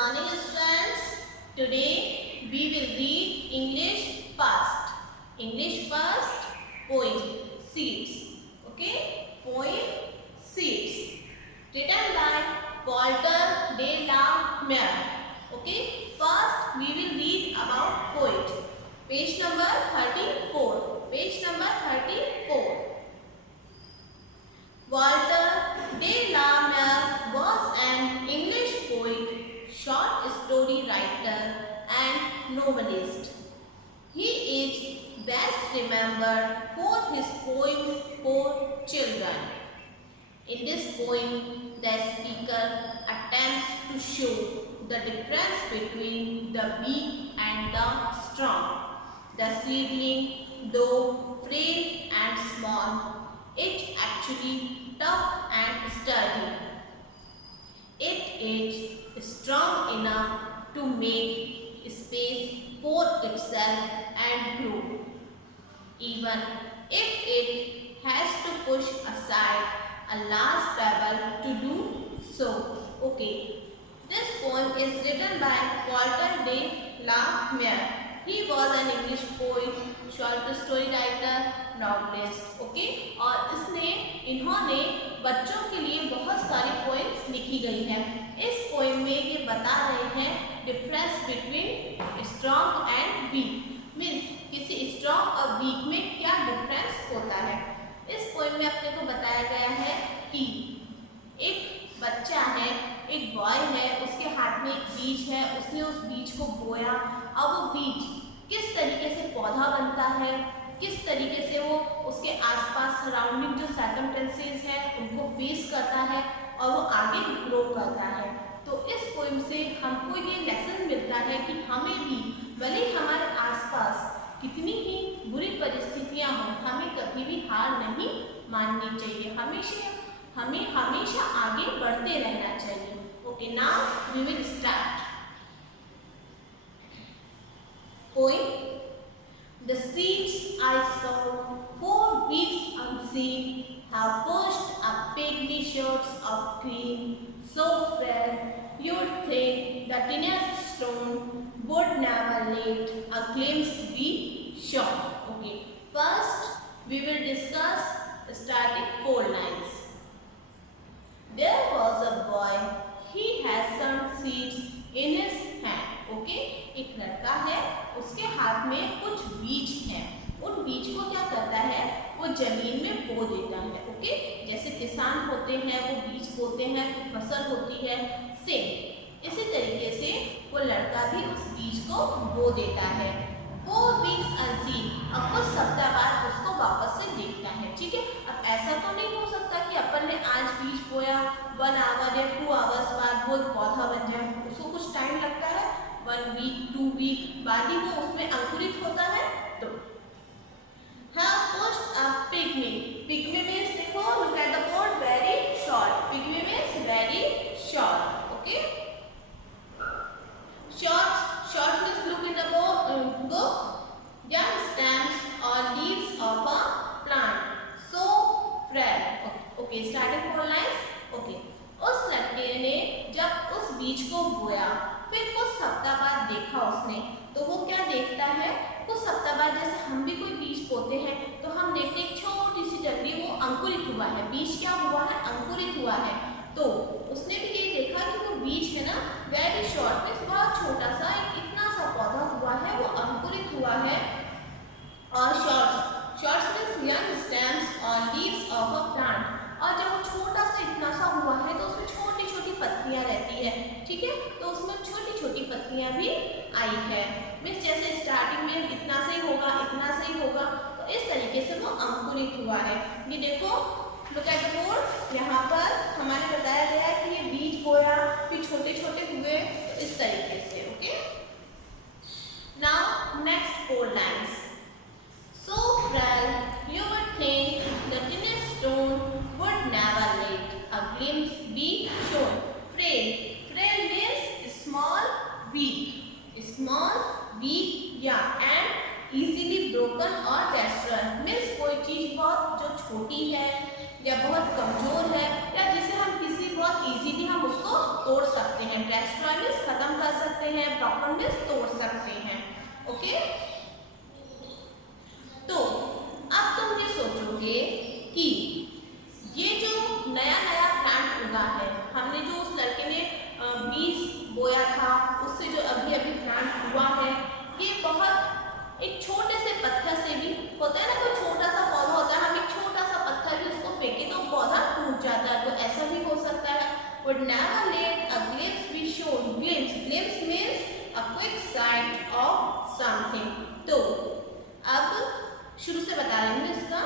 morning students. Today we will read English first. English first poem Seeds. Okay, poem Seeds. Written by Walter de la Mare. Okay, first we will read about poet. Page number 34. Page number 34. Walter de la Mare was an English poet, short story writer and novelist. He is best remembered for his poems for children. In this poem, the speaker attempts to show the difference between the weak and the strong. The seedling, though frail and small, it actually tough and sturdy. It is strong enough to make space for itself and grow, even if it has to push aside a large pebble to do so. Okay, this poem is written by Walter de la Mare. He was an English poet, short story writer, novelist. Okay, और इन्होंने बच्चों के लिए बहुत सारी poems लिखी गई हैं. इस पोएम में ये बता रहे हैं difference between strong and weak. Means किसी स्ट्रॉन्ग और वीक में क्या डिफरेंस होता है. इस पोएम में अपने को बताया गया है कि एक बच्चा है, एक बॉय है, उसके हाथ में एक बीज है, उसने उस बीज को बोया और वो बीज किस तरीके से पौधा बनता है, किस तरीके से वो उसके आसपास सराउंडिंग जो सर्कमस्टेंसेस है उनको फेस करता है और वो आगे ग्रो करता है. तो इस पोएम से हमको ये लेसन मिलता है कि हमें भी भले हमारे आसपास कितनी ही बुरी परिस्थितियां हों, हमें कभी भी हार नहीं माननी चाहिए. हमें हमेशा आगे बढ़ते रहना चाहिए. Okay, now we will start poem. The seeds I sow 4 weeks unseen have pushed up pygmy shoots of green, so frail you'd think the tiniest stone would never let a glimpse be shown. Okay, first we will discuss starting 4 lines. There was a boy, he had some seeds in his hand. Okay, एक लड़का है, उसके हाथ में कुछ बीज हैं. उन बीज को क्या करता है, वो जमीन में बो देता है. ओके, जैसे किसान होते हैं वो बीज बोते हैं, फिर फसल होती है, सेम इसी तरीके से वो लड़का भी उस बीज को बो देता है. 4 weeks unseen, अब कुछ सप्ताह बाद उसको वापस से देखता है. ठीक है, अब ऐसा तो नहीं हो सकता कि अपन ने आज बीज बोया 1 hour या 2 hours बाद वो पौधा बन जाए. उसको कुछ टाइम लगता है, 1 week 2 week बाद ही वो उसमें अंकुरित होता है. तो have pushed up pygmy. Pygmy means देखो, look at the board, very short. Pygmy means very short. Okay, short means look in the book. Young stems or leaves of a plant, so frail. Okay, starting 4 lines. Okay, उस लड़के ने जब उस बीज को बोया, फिर कुछ सप्ताह बाद देखा उसने, तो वो क्या देखता है, कुछ सप्ताह बाद जैसे हम भी कोई बीज बोते हैं तो हम देखते हैं छोटी सी जगली वो अंकुरित हुआ है. बीज क्या हुआ है, अंकुरित हुआ है. तो उसने भी ये देखा कि वो बीज है ना, वेरी शॉर्ट में बहुत छोटा सा इतना सा पौधा हुआ है, वो अंकुरित हुआ है. और शॉर्ट्स मीन्स यंग स्टेम्स और लीव्स ऑफ अ प्लांट. और जब वो छोटा सा इतना सा हुआ है तो उसमें छोटी छोटी पत्तियां रहती है. ठीक है, तो उसमें छोटी छोटी पत्तियां भी आई है. मीन्स जैसे स्टार्टिंग में इतना से ही होगा, इतना से ही होगा, तो इस तरीके से वो अंकुरित हुआ है. ये देखो, लुक एट द बोर्ड, यहाँ पर हमारे बताया गया है कि ये बीज बोया, फिर छोटे छोटे हुए, तो इस तरीके से. Okay, now next 4 lines. So frail you would think the tiniest stone would never let a glimpse be shown. Frail means small, weak, yeah, and easily broken or destroyed. means कोई चीज बहुत जो छोटी है या बहुत कमजोर है या जिसे हम किसी बहुत इजीली हम उसको तोड़ सकते हैं. destroy means खत्म हैं, ब्रोकन मीन्स तोड़ सकते हैं। ओके, तो अब तुम ये सोचोगे कि ये जो नया नया प्लांट उगा है, हमने जो उस लड़के ने बीज बोया था उससे जो अभी अभी प्लांट हुआ है, ये बहुत एक छोटे से पत्थर से भी होता है ना, कोई छोटा सा पौधा होता है, हम एक छोटा सा पत्थर भी उसको फेंके तो पौधा टूट जाता है, तो ऐसा भी हो सकता है। Would never let a glimpse be shown. Glimpse means a quick sight of something. तो अब शुरू से बता रही हूँ इसका।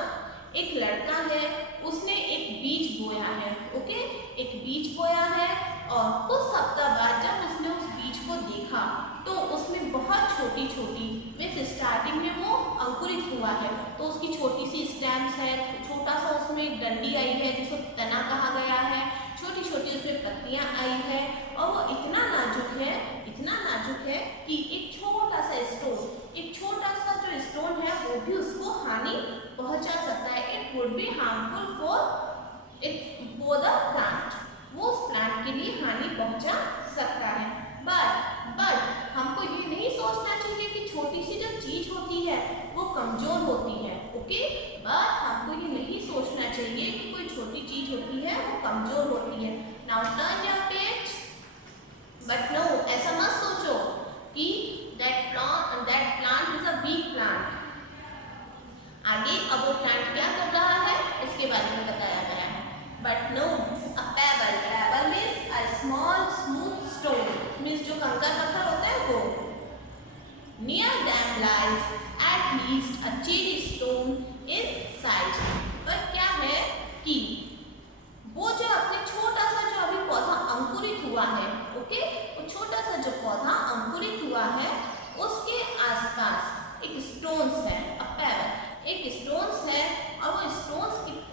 एक लड़का है, उसने एक बीज बोया है। ओके, एक बीज बोया है और कुछ हफ्ता बाद जब उसने उस बीज को देखा तो उसमें बहुत छोटी छोटी मीन्स स्टार्टिंग में वो अंकुरित हुआ है, तो उसकी छोटी सी स्टेम्स है, छोटा सा उसमें डंडी आई है जिसको तना कहा गया है, छोटी छोटी उसमें पत्तियां आई है और वो इतना नाजुक है कि एक छोटा सा स्टोन है वो भी उसको हानि पहुंचा सकता है। It would be harmful for the plant, वो उस प्लांट के लिए हानि पहुंचा सकता है। बट हमको ये नहीं सोचना चाहिए कि छोटी सी जो चीज होती है वो कमजोर होती है। ओके, बट हमको ये नहीं सोचना चाहिए कि कोई छोटी चीज होती है वो कमजोर होती है। Now turn your page. But no, ऐसा मत सोचो कि that plant is a weak plant. आगे अब वो प्लांट क्या कर रहा है इसके बारे में बताया गया है। But no, a pebble means a small smooth stone, means जो कंकर पत्थर होता है वो। Near them lies at least a cherry stone in size. पर क्या है कि वो जो अपने छोटा सा जो अभी पौधा अंकुरित हुआ है, ओके, वो छोटा सा जो पौधा अंकुरित हुआ है उसके आसपास एक स्टोन्स है, अ पेबल, एक स्टोन्स है और वो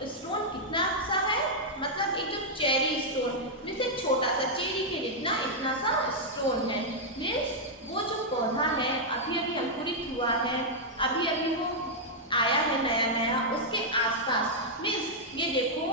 स्टोन कितना सा है, मतलब एक जो चेरी स्टोन मीन्स एक छोटा सा चेरी के जितना इतना सा स्टोन है। मीन्स वो जो पौधा है अभी अभी अंकुरित हुआ है, अभी अभी वो आया है नया, उसके आसपास मीन्स ये देखो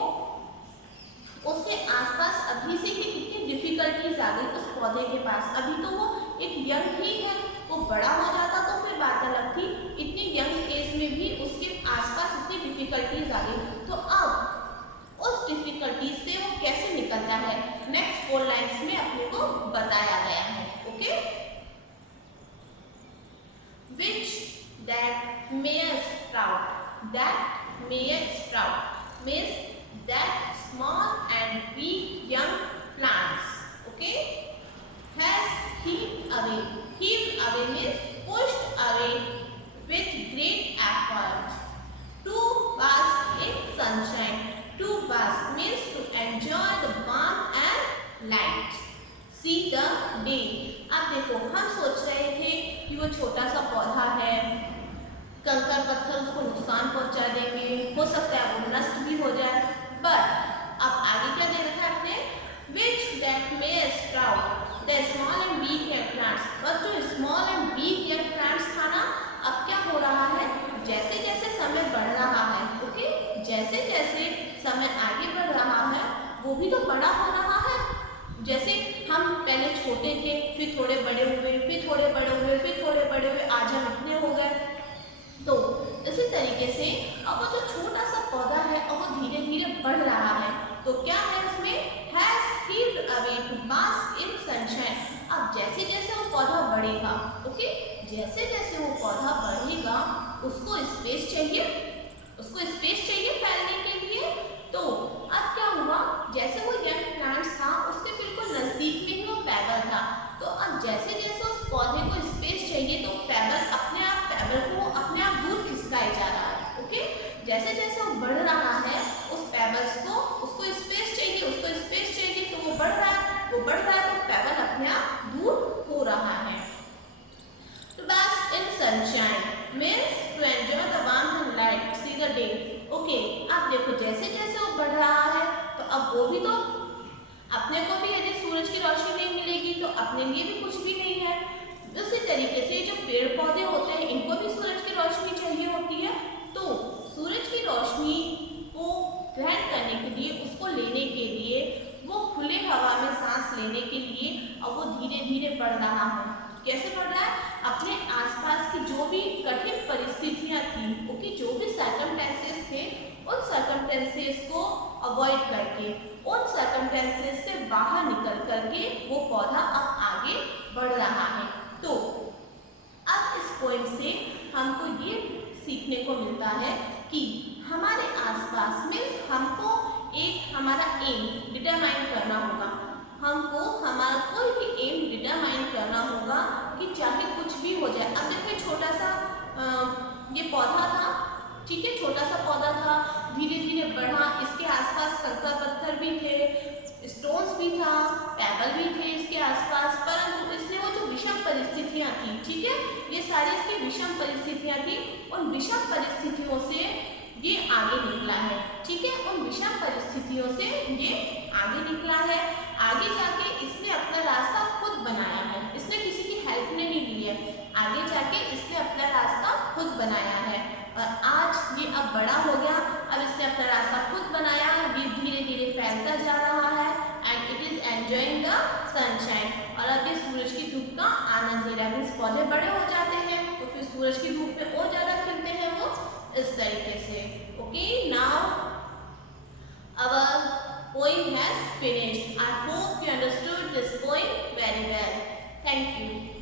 उसके आसपास अभी से ही कितनी डिफिकल्टीज आ गई उस पौधे के पास। अभी तो वो एक यंग ही है, वो बड़ा हो जाता तो फिर बात अलग थी, इतनी यंग एज में भी उसके आसपास इतनी डिफिकल्टीज आ गई। तो अब उस डिफिकल्टीज से वो कैसे निकलता है, नेक्स्ट 4 लाइन्स में अपने को बताया गया है। Okay, which that may sprout means that small and weak young plants, okay, has heaved away means pushed away with great effort to bask in sunshine. To bask means to enjoy the warmth and light, see the day. अब देखो हम सोच रहे थे कि वो छोटा सा पौधा है, कंकर पत्थर उसको नुकसान पहुंचा देंगे, हो सकता है वो नष्ट भी हो जाए। बट अब आगे क्या दे रखा है आपने, which that may sprout the small and weak young plants। बस जो small and weak young plants था ना, अब क्या हो रहा है, जैसे जैसे समय बढ़ रहा है, ओके, जैसे जैसे समय आगे बढ़ रहा है वो भी तो बड़ा हो रहा है। जैसे हम पहले छोटे थे, फिर थोड़े बड़े हुए, फिर थोड़े बड़े हुए, फिर थोड़े बड़े हुए, आज हम इतने हो गए। तो इसी तरीके से अब वो जो छोटा सा पौधा है अब वो धीरे धीरे बढ़ रहा है। तो क्या है इसमें, has heaved away to bask in sunshine। अब जैसे जैसे वो पौधा बढ़ेगा, ओके, जैसे जैसे वो पौधा बढ़ेगा उसको स्पेस चाहिए फैलने के लिए। तो अब क्या हुआ, जैसे वो यंग प्लांट्स था उसके बिल्कुल नजदीक में ही वो पेबल था, तो अब जैसे जैसे उस पौधे को स्पेस चाहिए तो पेबल को अपने आप दूर खिसकाए जा रहा है। ओके, जैसे जैसे वो बढ़ रहा है उस पेबल्स को उसको स्पेस चाहिए तो वो बढ़ रहा है तो पेबल अपने आप दूर हो रहा है। To bask in sunshine means to enjoy the warmth and light, see the day। Okay, अब देखो जैसे जैसे वो बढ़ रहा है तो अब वो भी तो अपने को भी यदि सूरज की रोशनी नहीं मिलेगी तो अपने लिए भी कुछ भी नहीं है। उसी तरीके से जो पेड़ पौधे होते हैं इनको भी सूरज की रोशनी चाहिए होती है। तो सूरज की रोशनी को ग्रहण करने के लिए, उसको लेने के लिए, वो खुले हवा में सांस लेने के लिए अब वो धीरे धीरे बढ़ रहा है। कैसे बढ़ रहा है? अपने आसपास की जो भी कठिन परिस्थितियां थी, ओके, जो भी सर्कमस्टेंसेस थे, उन सर्कमस्टेंसेस को अवॉइड करके, उन सर्कमस्टेंसेस से बाहर निकल करके वो पौधा अब आगे बढ़ रहा है। तो अब इस पोएम से हमको ये सीखने को मिलता है कि हमारे आसपास में हमको एक हमारा एम डिटरमाइन करना होगा। हमको हमारा कोई भी एम डिटरमाइन करना होगा कि चाहे कुछ भी हो जाए। अब देखिए छोटा सा ये पौधा था, ठीक है, छोटा सा पौधा था, धीरे धीरे बढ़ा, इसके आसपास कंकड़ पत्थर भी थे, स्टोन्स भी था, पेबल भी थे इसके आसपास, परंतु इसने वो जो विषम परिस्थितियां थी, ठीक है, ये सारी इसकी विषम परिस्थितियां थी, उन विषम परिस्थितियों से ये आगे निकला है, ठीक है, उन विषम परिस्थितियों से ये आगे निकला है। आगे जाके इसने अपना रास्ता खुद बनाया है, इसने किसी की हेल्प नहीं ली है, आगे जाके इसने अपना रास्ता खुद बनाया है और आज ये अब बड़ा हो गया, अब इसने अपना रास्ता खुद बनाया, ये धीरे धीरे फैलता जा रहा है and it is enjoying the sunshine, और अब ये सूरज की धूप का आनंद ले रहा है। मीन्स पौधे बड़े हो जाते हैं तो फिर सूरज की धूप में और ज़्यादा खिलते हैं वो, इस तरीके से। Okay, now our poem has finished. I hope you understood this poem very well. Thank you.